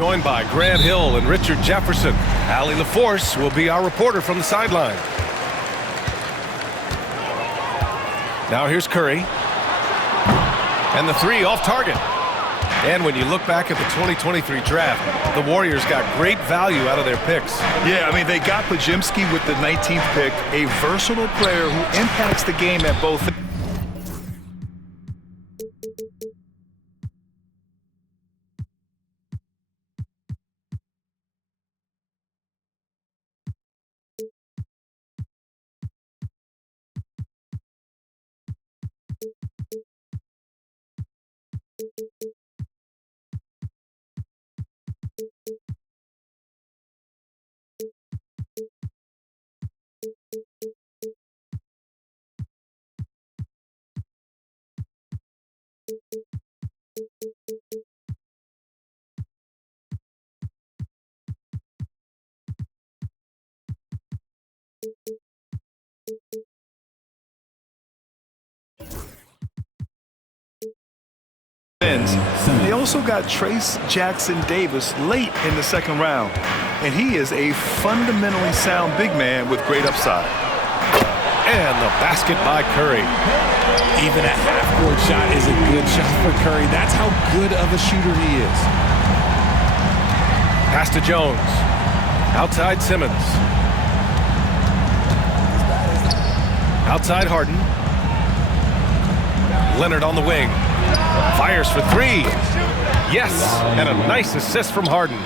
Joined by Grant Hill and Richard Jefferson. Allie LaForce will be our reporter from the sideline. Now here's Curry. And the three off target. And when you look back at the 2023 draft, the Warriors got great value out of their picks. Yeah, I mean, they got Pajimski with the 19th pick, a versatile player who impacts the game at both. They also got Trace Jackson Davis late in the second round, and he is a fundamentally sound big man with great upside. And the basket by Curry. Even a half-court shot is a good shot for Curry. That's how good of a shooter he is. Pass to Jones. Outside Simmons. Outside Harden. Leonard on the wing. Fires for three. Yes, and a nice assist from Harden.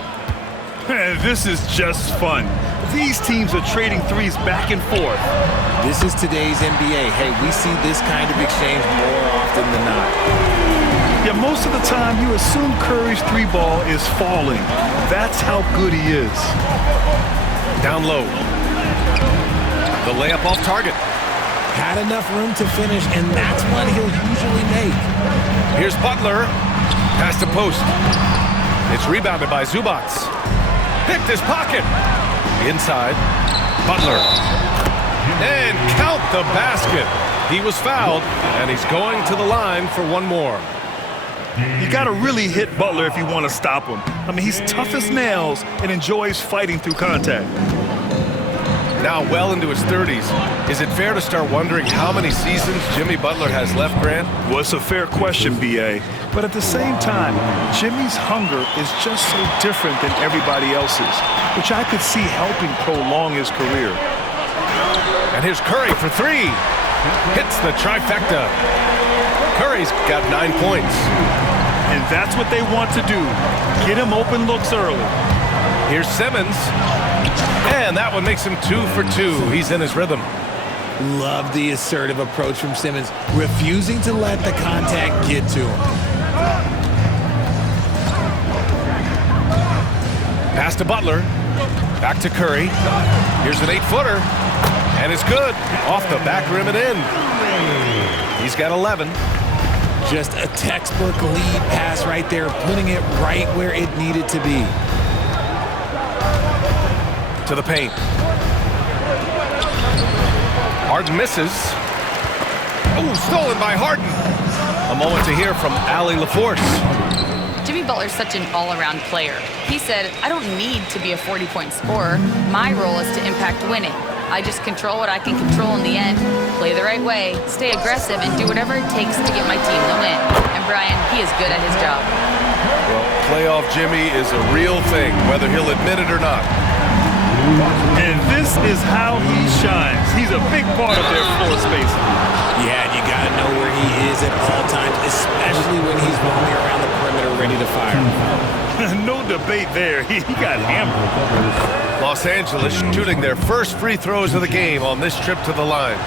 This is just fun. These teams are trading threes back and forth. This is today's NBA. Hey, we see this kind of exchange more often than not. Yeah, most of the time you assume Curry's three ball is falling. That's how good he is. Down low. The layup off target. Had enough room to finish, and that's one he'll usually make. Here's Butler. Pass to post. It's rebounded by Zubac. Picked his pocket. Inside. Butler. And count the basket. He was fouled, and he's going to the line for one more. You got to really hit Butler if you want to stop him. I mean, he's tough as nails and enjoys fighting through contact. Now well into his 30s. Is it fair to start wondering how many seasons Jimmy Butler has left, Grant? Well, it's a fair question, B.A. But at the same time, Jimmy's hunger is just so different than everybody else's, which I could see helping prolong his career. And here's Curry for three. Hits the trifecta. Curry's got 9 points. And that's what they want to do. Get him open looks early. Here's Simmons. And that one makes him 2 for 2. He's in his rhythm. Love the assertive approach from Simmons, refusing to let the contact get to him. Pass to Butler. Back to Curry. Here's an 8-footer. And it's good. Off the back rim and in. He's got 11. Just a textbook lead pass right there, putting it right where it needed to be. To the paint. Harden misses. Oh, stolen by Harden. A moment to hear from Allie LaForce. Jimmy Butler's such an all-around player. He said, I don't need to be a 40-point scorer. My role is to impact winning. I just control what I can control in the end, play the right way, stay aggressive, and do whatever it takes to get my team the win. And Brian, he is good at his job. Well, playoff Jimmy is a real thing, whether he'll admit it or not. And this is how he shines. He's a big part of their floor space. Yeah, and you got to know where he is at all times, especially when he's roaming around the perimeter ready to fire. No debate there. He got hammered. Los Angeles shooting their first free throws of the game on this trip to the line.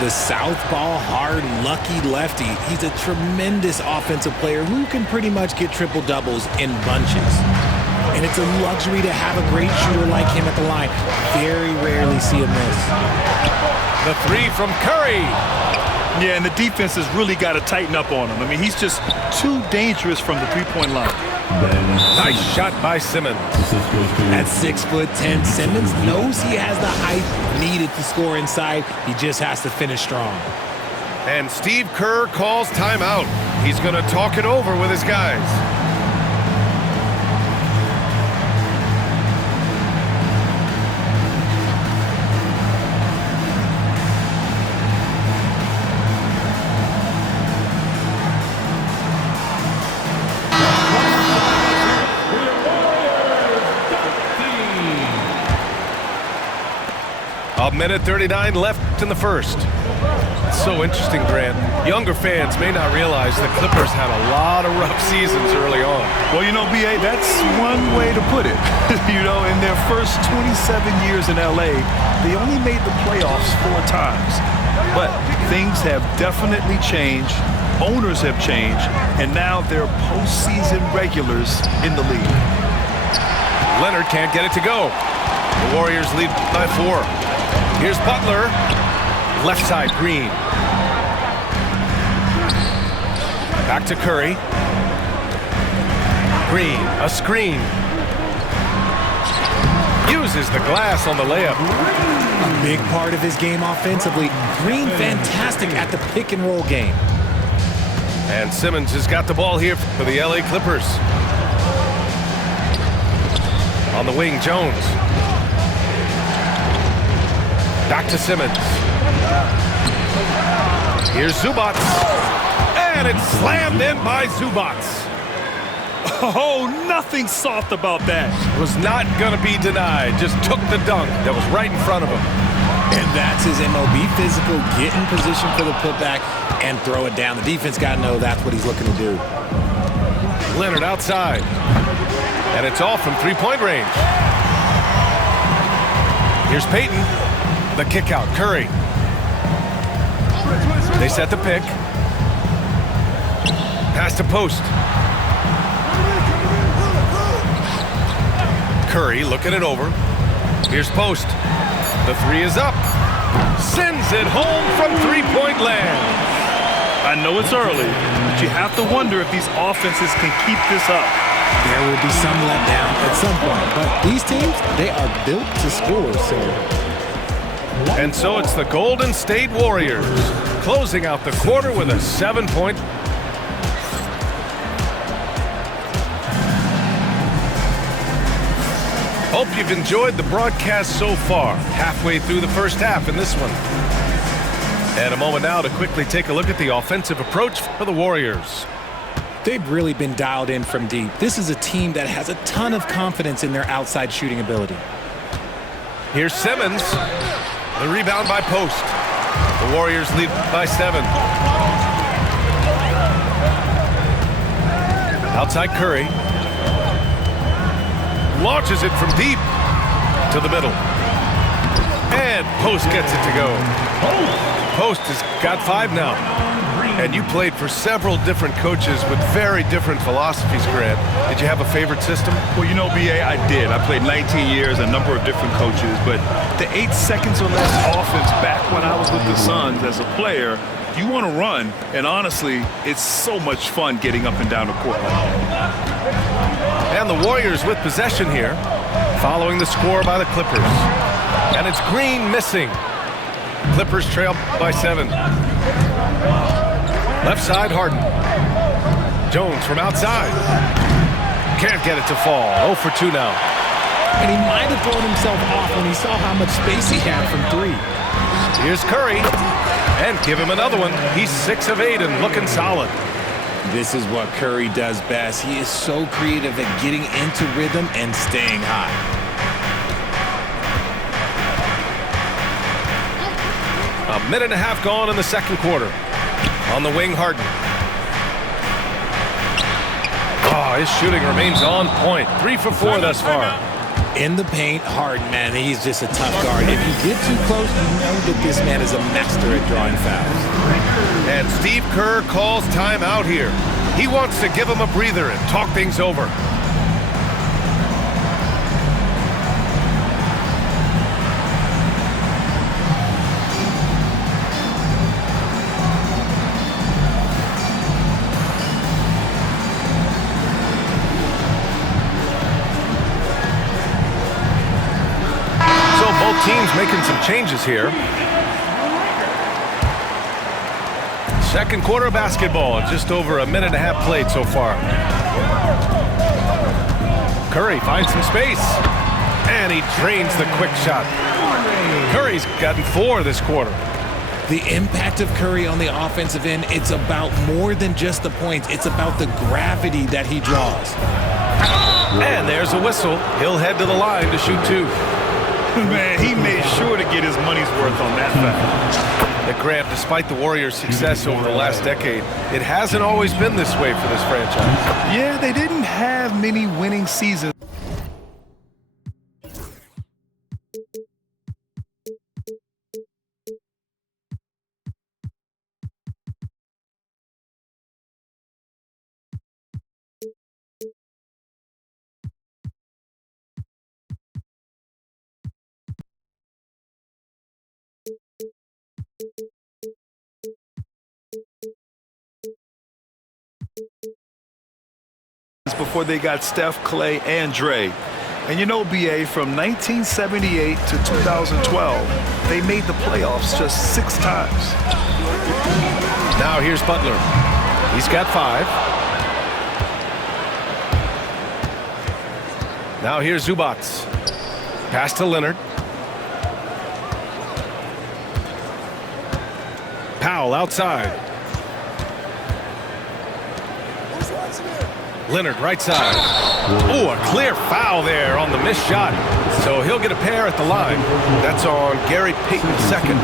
The southpaw, hard, lucky lefty. He's a tremendous offensive player who can pretty much get triple-doubles in bunches. And it's a luxury to have a great shooter like him at the line. Very rarely see him miss. The three from Curry. Yeah, and the defense has really got to tighten up on him. I mean, he's just too dangerous from the three-point line. Nice shot by Simmons. At 6'10", Simmons knows he has the height needed to score inside. He just has to finish strong. And Steve Kerr calls timeout. He's going to talk it over with his guys. minute 39 left in the first. It's so interesting, Grant. Younger fans may not realize the Clippers had a lot of rough seasons early on. Well, you know, B.A., that's one way to put it. You know, in their first 27 years in L.A., they only made the playoffs 4 times. But things have definitely changed. Owners have changed. And now they're postseason regulars in the league. Leonard can't get it to go. The Warriors lead by 4. Here's Butler. Left side, Green. Back to Curry. Green, a screen. Uses the glass on the layup. A big part of his game offensively. Green fantastic at the pick and roll game. And Simmons has got the ball here for the LA Clippers. On the wing, Jones. Back to Simmons. Here's Zubats. And it's slammed in by Zubats. Oh, nothing soft about that. Was not going to be denied. Just took the dunk that was right in front of him. And that's his MO. Be physical, get in position for the putback, and throw it down. The defense got to know that's what he's looking to do. Leonard outside. And it's off from three-point range. Here's Payton. The kick out. Curry. They set the pick. Pass to post. Curry looking it over. Here's post. The 3 is up. Sends it home from three-point land. I know it's early, but you have to wonder if these offenses can keep this up. There will be some letdown at some point, but these teams, they are built to score, so. And so it's the Golden State Warriors closing out the quarter with a 7-point. Hope you've enjoyed the broadcast so far. Halfway through the first half in this one. And a moment now to quickly take a look at the offensive approach for the Warriors. They've really been dialed in from deep. This is a team that has a ton of confidence in their outside shooting ability. Here's Simmons. The rebound by Post. The Warriors lead by 7. Outside Curry. Launches it from deep to the middle. And Post gets it to go. Post has got 5 now. And you played for several different coaches with very different philosophies, Grant. Did you have a favorite system? Well, you know, B.A., I did. I played 19 years, a number of different coaches, but the 8 seconds or less offense back when I was with the Suns as a player, you want to run, and honestly, it's so much fun getting up and down the court. And the Warriors with possession here, following the score by the Clippers. And it's Green missing. Clippers trail by 7. Left side, Harden. Jones from outside. Can't get it to fall. 0 for 2 now. And he might have thrown himself off when he saw how much space he had from 3. Here's Curry. And give him another one. He's 6 of 8 and looking solid. This is what Curry does best. He is so creative at getting into rhythm and staying high. A minute and a half gone in the second quarter. On the wing, Harden. Oh, his shooting remains on point. 3 for 4 thus far. In the paint, Harden, man, he's just a tough guard. If you get too close, you know that this man is a master at drawing fouls. And Steve Kerr calls timeout here. He wants to give him a breather and talk things over. Teams making some changes here. Second quarter of basketball, just over a minute and a half played so far. Curry finds some space, and he drains the quick shot. Curry's gotten 4 this quarter. The impact of Curry on the offensive end, it's about more than just the points. It's about the gravity that he draws. And there's a whistle. He'll head to the line to shoot 2. Man, he made sure to get his money's worth on that foul. But Grant, despite the Warriors' success over the last decade, it hasn't always been this way for this franchise. Yeah, they didn't have many winning seasons. Before they got Steph, Clay, and Dre. And you know, BA, from 1978 to 2012, they made the playoffs just 6 times. Now here's Butler. He's got 5. Now here's Zubats. Pass to Leonard. Powell outside. Leonard right side. Oh, a clear foul there on the missed shot. So he'll get a pair at the line. That's on Gary Payton II.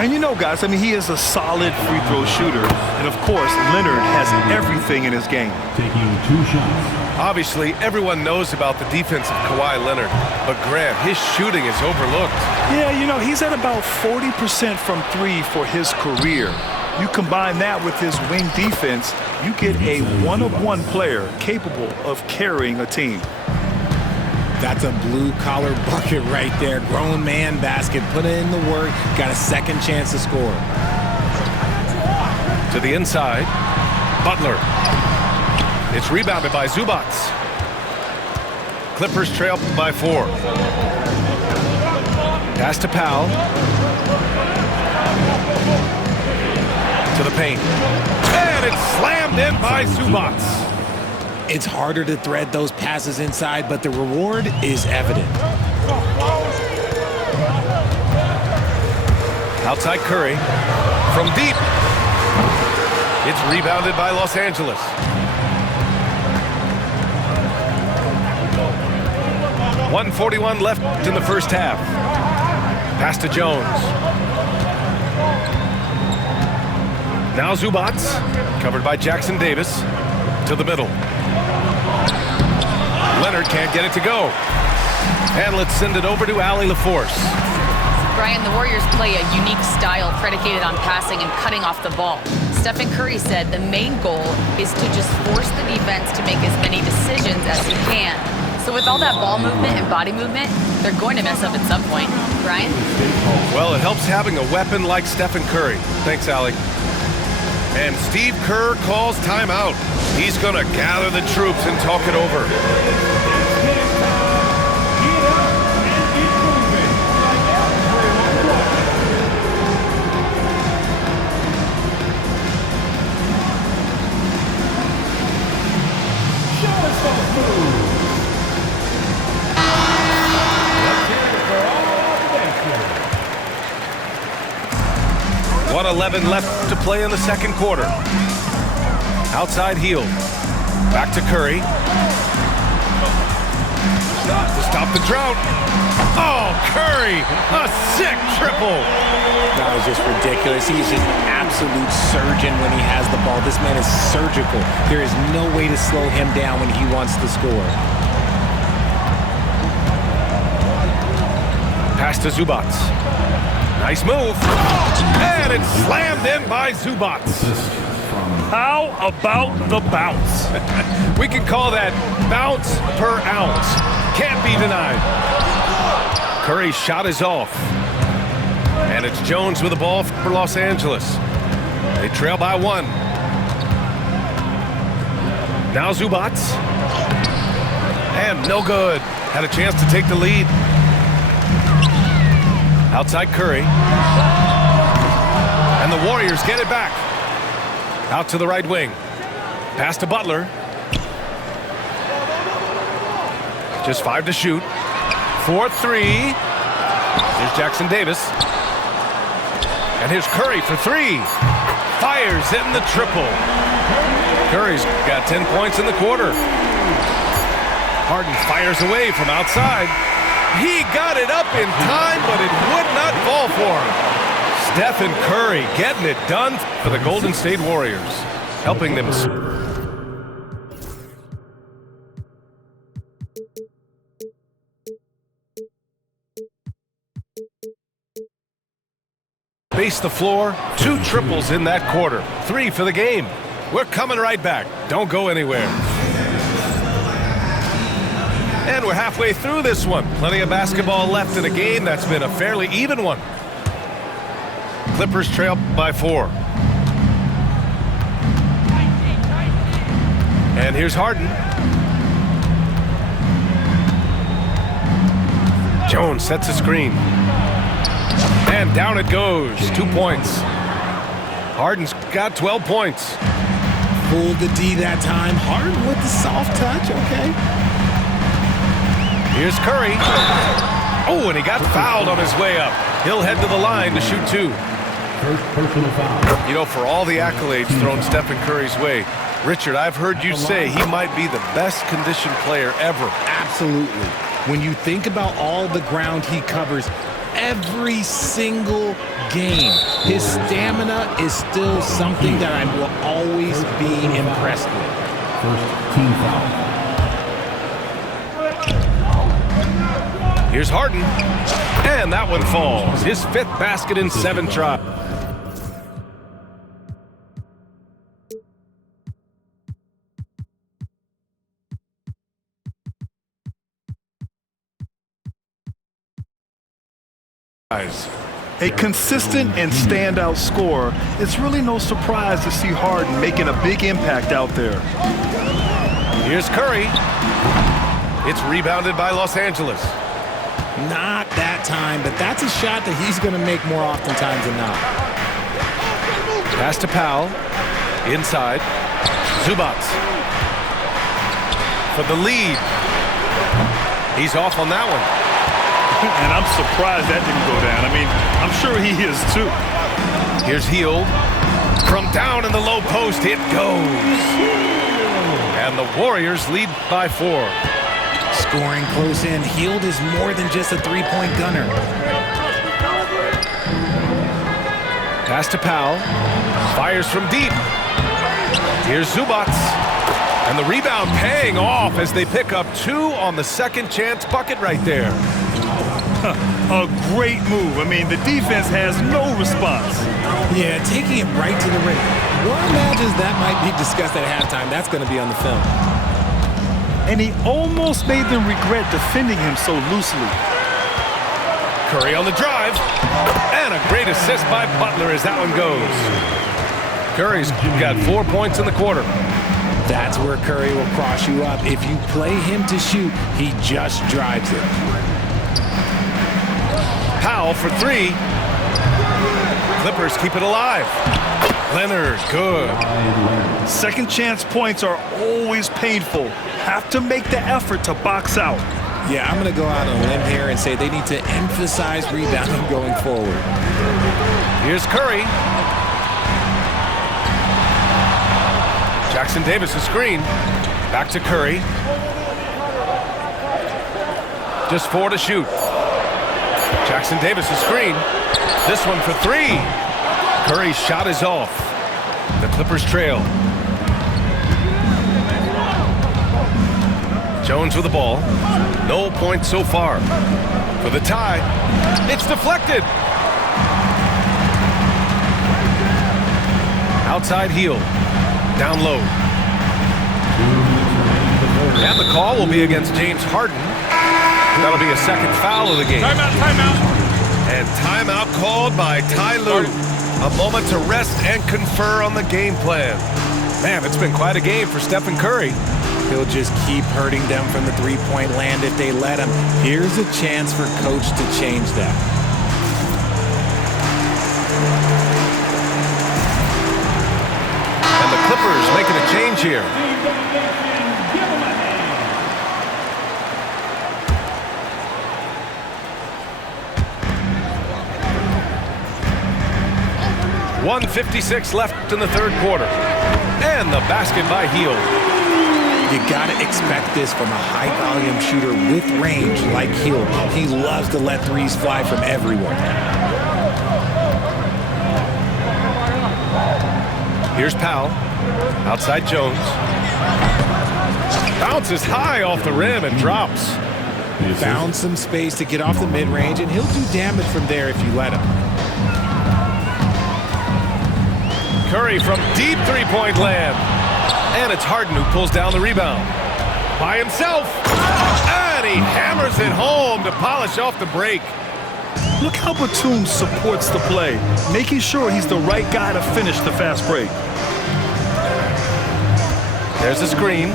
And you know, guys, I mean, he is a solid free throw shooter. And of course, Leonard has everything in his game. Taking 2 shots. Obviously, everyone knows about the defense of Kawhi Leonard, but Grant, his shooting is overlooked. Yeah, you know, he's at about 40% from 3 for his career. You combine that with his wing defense, you get a one-of-one player capable of carrying a team. That's a blue-collar bucket right there. Grown man basket. Put in the work. Got a second chance to score. To the inside. Butler. It's rebounded by Zubats. Clippers trail by 4. Pass to Powell. To the paint. And it's slammed in by Zubats. It's harder to thread those passes inside, but the reward is evident. Outside Curry. From deep. It's rebounded by Los Angeles. .141 left in the first half. Pass to Jones. Now Zubats, covered by Jackson Davis, to the middle. Leonard can't get it to go. And let's send it over to Allie LaForce. Brian, the Warriors play a unique style predicated on passing and cutting off the ball. Stephen Curry said the main goal is to just force the defense to make as many decisions as he can. So with all that ball movement and body movement, they're going to mess up at some point. Brian? Well, it helps having a weapon like Stephen Curry. Thanks, Allie. And Steve Kerr calls timeout. He's going to gather the troops and talk it over. .11 left to play in the second quarter. Outside heel. Back to Curry. To stop the drought. Oh, Curry! A sick triple! That was just ridiculous. He's just an absolute surgeon when he has the ball. This man is surgical. There is no way to slow him down when he wants to score. Pass to Zubats. Nice move. And it's slammed in by Zubats. How about the bounce? We can call that bounce per ounce. Can't be denied. Curry's shot is off. And it's Jones with the ball for Los Angeles. They trail by 1. Now Zubats. And no good. Had a chance to take the lead. Outside Curry. And the Warriors get it back. Out to the right wing. Pass to Butler. Just 5 to shoot. 4-3. Here's Jackson Davis. And here's Curry for 3. Fires in the triple. Curry's got 10 points in the quarter. Harden fires away from outside. He got it up in time, but it would not fall for him. Stephen Curry getting it done for the Golden State Warriors, helping them space the floor. 2 triples in that quarter. 3 for the game. We're coming right back. Don't go anywhere. And we're halfway through this one. Plenty of basketball left in a game that's been a fairly even one. Clippers trail by 4. And here's Harden. Jones sets a screen. And down it goes. 2 points. Harden's got 12 points. Pulled the D that time. Harden with the soft touch. Okay. Here's Curry. Oh, and he got fouled on his way up. He'll head to the line to shoot 2. First personal foul. You know, for all the accolades thrown Stephen Curry's way, Richard, I've heard you say he might be the best conditioned player ever. Absolutely. When you think about all the ground he covers every single game, his stamina is still something that I will always be impressed with. First team foul. Here's Harden. And that one falls. His 5th basket in 7 tries. A consistent and standout scorer, it's really no surprise to see Harden making a big impact out there. Here's Curry. It's rebounded by Los Angeles. Not that time, but that's a shot that he's going to make more oftentimes than not. Pass to Powell. Inside. Zubats. For the lead. He's off on that one. And I'm surprised that didn't go down. I mean, I'm sure he is too. Here's Hield. From down in the low post, it goes. And the Warriors lead by 4. Scoring close in. Hield is more than just a 3-point gunner. Pass to Powell. Fires from deep. Here's Zubats. And the rebound paying off as they pick up 2 on the second chance bucket right there. A great move. I mean, the defense has no response. Yeah, taking it right to the rim. One imagines that might be discussed at halftime. That's going to be on the film. And he almost made them regret defending him so loosely. Curry on the drive. And a great assist by Butler as that one goes. Curry's got 4 points in the quarter. That's where Curry will cross you up. If you play him to shoot, he just drives it. Powell for 3. Clippers keep it alive. Leonard, good. Second chance points are always painful. Have to make the effort to box out. Yeah, I'm going to go out on a limb here and say they need to emphasize rebounding going forward. Here's Curry. Jackson Davis a screen. Back to Curry. Just 4 to shoot. Jackson Davis a screen. This one for 3. Curry's shot is off. The Clippers trail. Jones with the ball. No points so far. For the tie. It's deflected. Outside heel. Down low. And the call will be against James Harden. That'll be a second foul of the game. Timeout, timeout. And timeout called by Ty Lue. A moment to rest and confer on the game plan. Man, it's been quite a game for Stephen Curry. He'll just keep hurting them from the three-point land if they let him. Here's a chance for Coach to change that. And the Clippers making a change here. .156 left in the third quarter. And the basket by Hield. You gotta expect this from a high-volume shooter with range like Hill. He loves to let threes fly from everywhere. Here's Powell. Outside Jones. Bounces high off the rim and drops. Found some space to get off the mid-range, and he'll do damage from there if you let him. Curry from deep three-point land. And it's Harden who pulls down the rebound. By himself. And he hammers it home to polish off the break. Look how Batum supports the play, making sure he's the right guy to finish the fast break. There's a screen.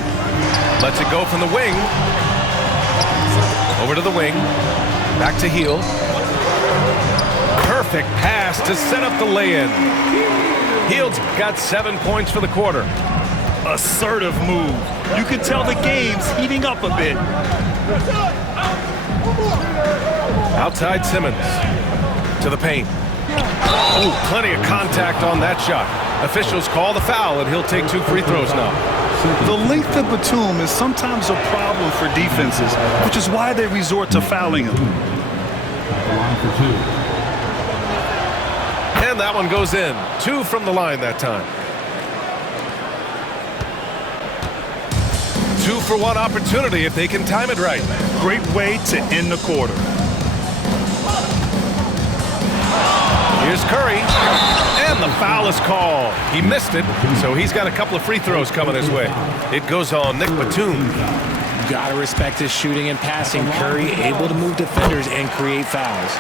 Lets it go from the wing. Over to the wing. Back to Heel. Perfect pass to set up the lay-in. Heel's got 7 points for the quarter. Assertive move. You can tell the game's heating up a bit. Outside Simmons. To the paint. Oh, plenty of contact on that shot. Officials call the foul, and he'll take 2 free throws now. The length of Batum is sometimes a problem for defenses, which is why they resort to fouling him. Line for 2. And that one goes in. 2 from the line that time. 2-for-1 opportunity if they can time it right. Great way to end the quarter. Here's Curry. And the foul is called. He missed it, so he's got a couple of free throws coming his way. It goes on Nick Batum. Gotta respect his shooting and passing. Curry able to move defenders and create fouls.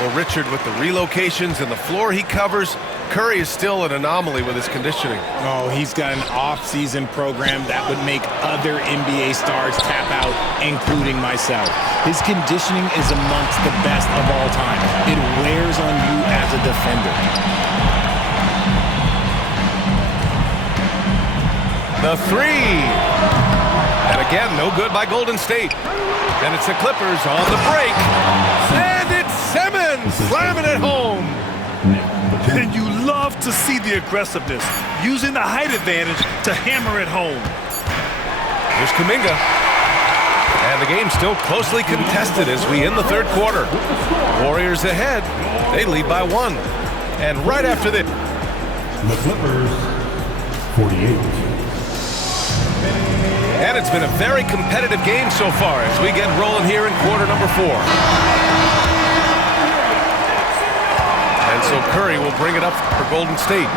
Well, Richard, with the relocations and the floor he covers, Curry is still an anomaly with his conditioning. Oh, he's got an off-season program that would make other NBA stars tap out, including myself. His conditioning is amongst the best of all time. It wears on you as a defender. The three. And again, no good by Golden State. And it's the Clippers on the break. And it's Simmons slamming it home. And you love to see the aggressiveness, using the height advantage to hammer it home. Here's Kuminga. And the game's still closely contested as we end the third quarter. Warriors ahead. They lead by 1. And right after this. The Clippers, 48. And it's been a very competitive game so far as we get rolling here in quarter number 4. And so Curry will bring it up for Golden State.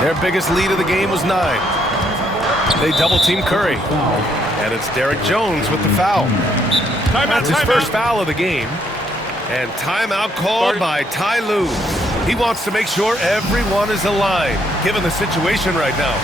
Their biggest lead of the game was 9. They double-team Curry. And it's Derek Jones with the foul. That's his first foul of the game. And timeout called by Ty Lue. He wants to make sure everyone is aligned, given the situation right now.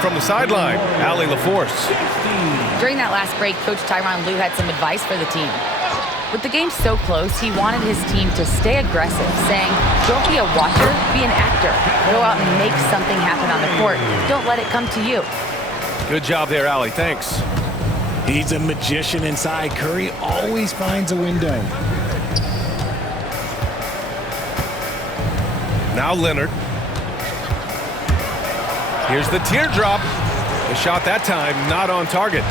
From the sideline, Allie LaForce. During that last break, Coach Tyronn Lue had some advice for the team. With the game so close, he wanted his team to stay aggressive, saying, don't be a watcher, be an actor. Go out and make something happen on the court. Don't let it come to you. Good job there, Allie. Thanks. He's a magician inside. Curry always finds a window. Now Leonard. Here's the teardrop. The shot that time not on target.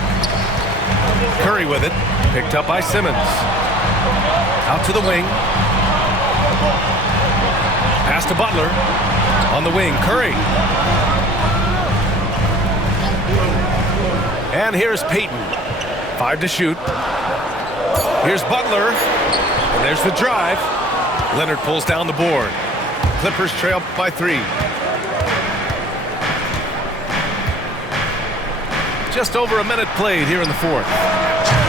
Curry with it. Picked up by Simmons. Out to the wing. Pass to Butler. On the wing, Curry. And here's Payton. 5 to shoot. Here's Butler. And there's the drive. Leonard pulls down the board. Clippers trail by 3. Just over a minute played here in the fourth.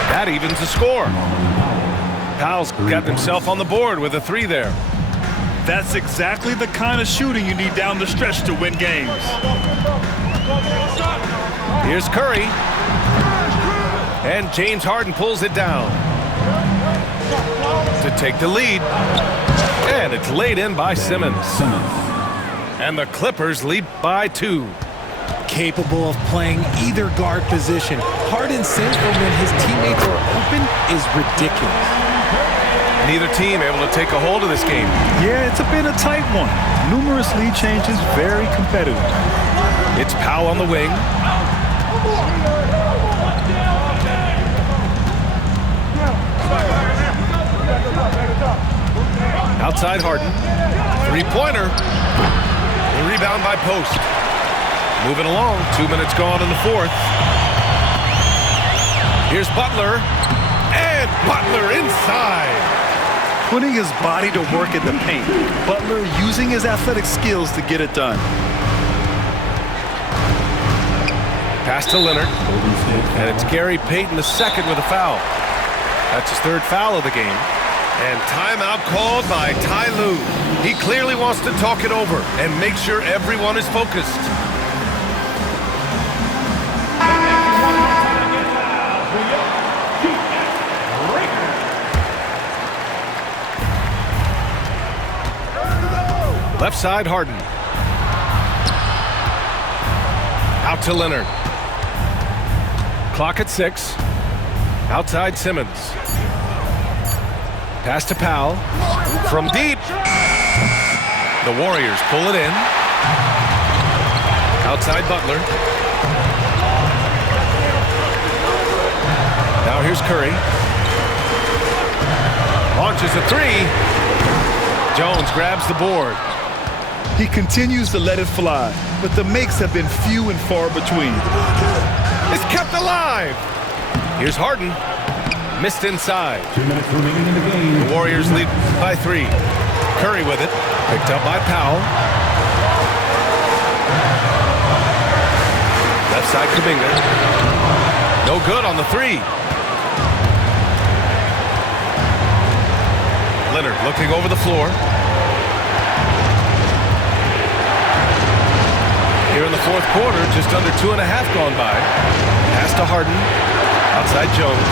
That evens the score. Powell's got himself on the board with a 3 there. That's exactly the kind of shooting you need down the stretch to win games. Here's Curry. And James Harden pulls it down. to take the lead. And it's laid in by Simmons. And the Clippers lead by 2. Capable of playing either guard position. Harden's sense for when his teammates are open is ridiculous. Neither team able to take a hold of this game. Yeah, it's been a tight one. Numerous lead changes, very competitive. It's Powell on the wing. Outside Harden. Three-pointer. The rebound by Post. Moving along. 2 minutes gone in the fourth. Here's Butler. And Butler inside. Putting his body to work in the paint. Butler using his athletic skills to get it done. Pass to Leonard. And it's Gary Payton II with a foul. That's his 3rd foul of the game. And timeout called by Ty Lue. He clearly wants to talk it over and make sure everyone is focused. Left side, Harden. Out to Leonard. Clock at 6. Outside Simmons. Pass to Powell. From deep. The Warriors pull it in. Outside Butler. Now here's Curry. Launches a 3. Jones grabs the board. He continues to let it fly, but the makes have been few and far between. It's kept alive. Here's Harden. Missed inside. 2 minutes remaining in the game. The Warriors lead by 3. Curry with it. Picked up by Powell. Left side Kuminga. No good on the 3. Leonard looking over the floor. Here in the fourth quarter, just under 2.5 gone by. Pass to Harden. Outside Jones.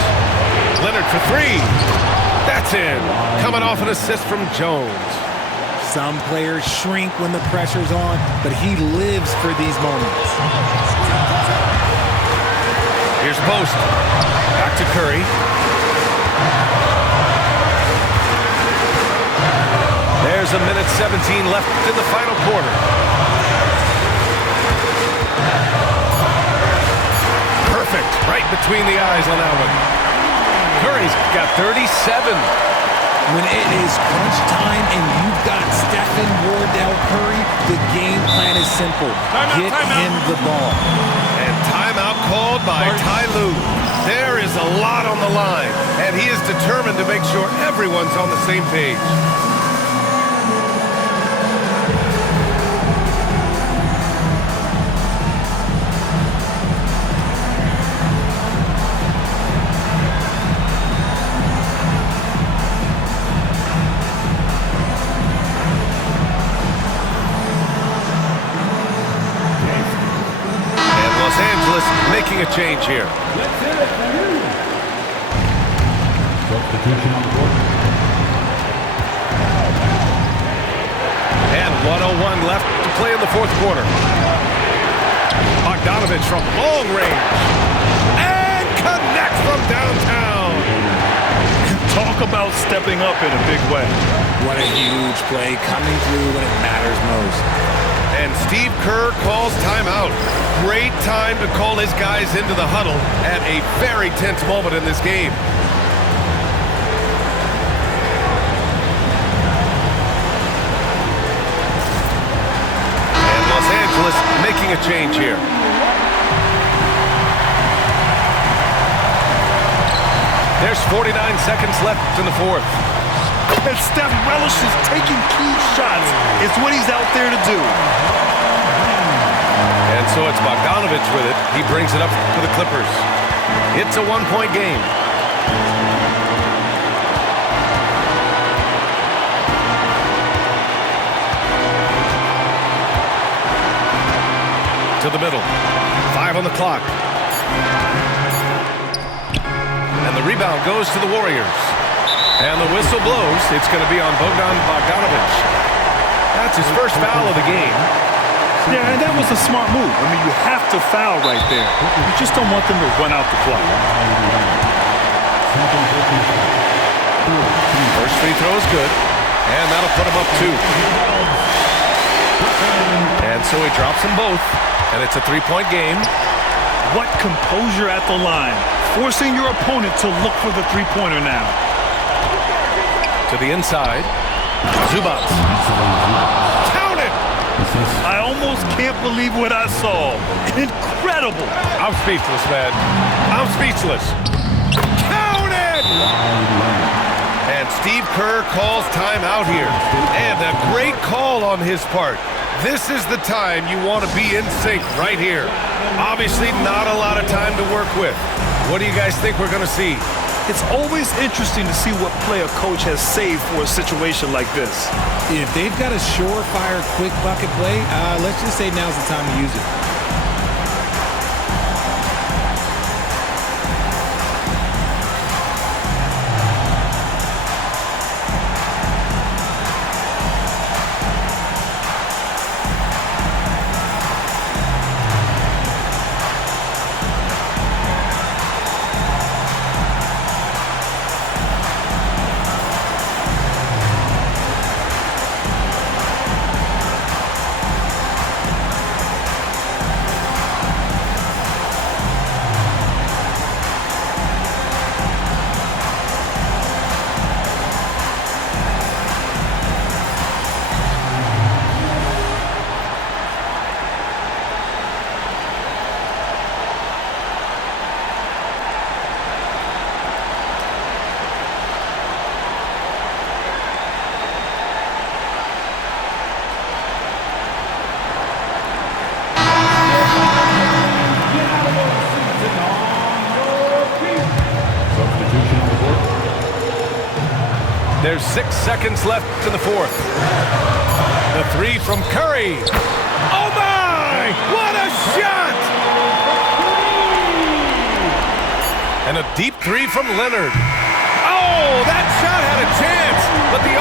Leonard for 3. That's in. Coming off an assist from Jones. Some players shrink when the pressure's on, but he lives for these moments. Here's Post. Back to Curry. There's a minute 17 left in the final quarter. Perfect. Right between the eyes on that one. Curry's got 37. When it is crunch time and you've got Stephen Wardell Curry, the game plan is simple. Get him the ball. And timeout called by Ty Lue. There is a lot on the line, and he is determined to make sure everyone's on the same page. Making a change here. Substitution on the court. And 1:01 left to play in the fourth quarter. Bogdanovich from long range. And connects from downtown. Talk about stepping up in a big way. What a huge play coming through when it matters most. And Steve Kerr calls timeout. Great time to call his guys into the huddle at a very tense moment in this game. And Los Angeles making a change here. There's 49 seconds left in the fourth. And Steph relishes taking key shots. It's what he's out there to do. And so it's Bogdanovich with it. He brings it up for the Clippers. It's a one-point game. To the middle. 5 on the clock. And the rebound goes to the Warriors. And the whistle blows. It's going to be on Bogdan Bogdanovic. That's his first foul of the game. Yeah, and that was a smart move. I mean, you have to foul right there. You just don't want them to run out the clock. First free throw is good. And that'll put him up 2. And so he drops them both. And it's a 3-point game. What composure at the line. Forcing your opponent to look for the three-pointer now. To the inside. Zubac. Count it! I almost can't believe what I saw. Incredible. I'm speechless, man. I'm speechless. Count it! And Steve Kerr calls timeout here. And a great call on his part. This is the time you want to be in sync right here. Obviously, not a lot of time to work with. What do you guys think we're going to see? It's always interesting to see what play a coach has saved for a situation like this. If they've got a surefire, quick bucket play, let's just say now's the time to use it. There's 6 seconds left in the fourth. The 3 from Curry. Oh my! What a shot! And a deep 3 from Leonard. Oh, that shot had a chance, but the